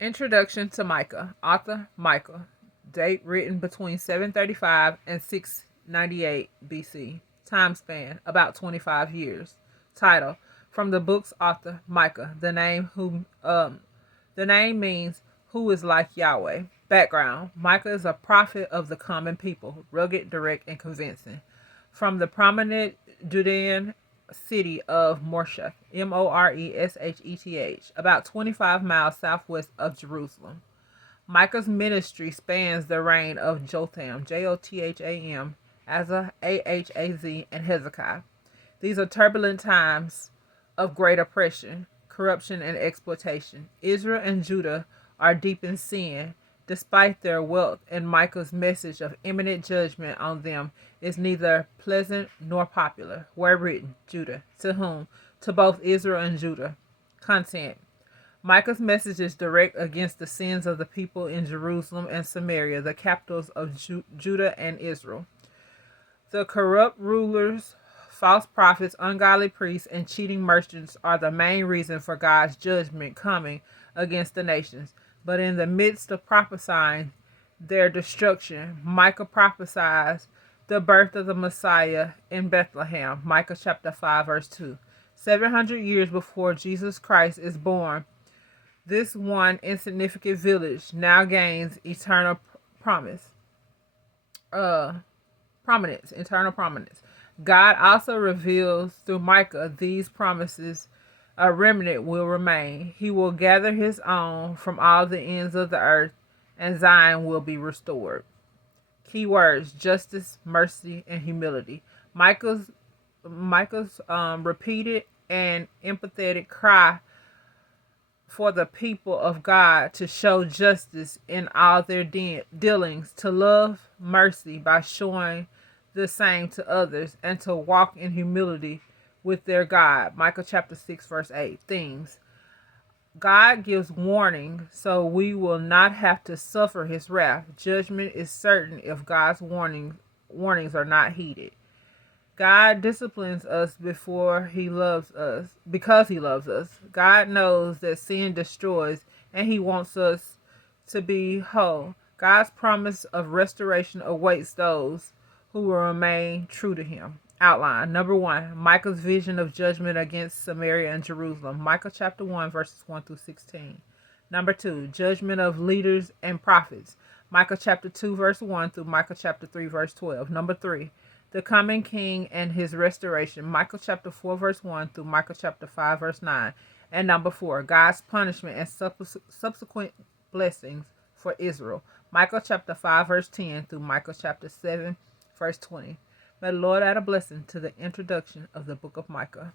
Introduction to Micah. Author Micah. Date written between 735 and 698 BC. Time span about 25 years. Title from the book's author Micah. The name means who is like Yahweh. Background: Micah is a prophet of the common people, rugged, direct, and convincing. From the prominent Judean city of Moresheth, Moresheth, about 25 miles southwest of Jerusalem. Micah's ministry spans the reign of Jotham, Jotham, Asa, Ahaz, and Hezekiah. These are turbulent times of great oppression, corruption, and exploitation. Israel and Judah are deep in sin, despite their wealth, and Micah's message of imminent judgment on them is neither pleasant nor popular. Where written, Judah. To whom? To both Israel and Judah. Content: Micah's message is direct against the sins of the people in Jerusalem and Samaria, the capitals of Judah and Israel. The corrupt rulers, false prophets, ungodly priests, and cheating merchants are the main reason for God's judgment coming against the nations. But in the midst of prophesying their destruction, Micah prophesies the birth of the Messiah in Bethlehem. Micah chapter 5, verse 2. 700 years before Jesus Christ is born, this one insignificant village now gains eternal promise. Eternal prominence. God also reveals through Micah these promises: a remnant will remain. He will gather his own from all the ends of the earth, and Zion will be restored. Keywords: justice, mercy, and humility. Micah's repeated and empathetic cry for the people of God to show justice in all their dealings, to love mercy by showing the same to others, and to walk in humility with their God. Micah chapter 6, verse 8. Themes: God gives warning so we will not have to suffer his wrath. Judgment is certain if God's warnings are not heeded. God disciplines us because he loves us. God knows that sin destroys, and he wants us to be whole. God's promise of restoration awaits those who will remain true to him. Outline. Number 1, Micah's vision of judgment against Samaria and Jerusalem. Micah chapter 1, verses 1 through 16. Number 2, judgment of leaders and prophets. Micah chapter 2, verse 1 through Micah chapter 3, verse 12. Number 3, the coming king and his restoration. Micah chapter 4, verse 1 through Micah chapter 5, verse 9. And number 4, God's punishment and subsequent blessings for Israel. Micah chapter 5, verse 10 through Micah chapter 7, verse 20. May the Lord add a blessing to the introduction of the book of Micah.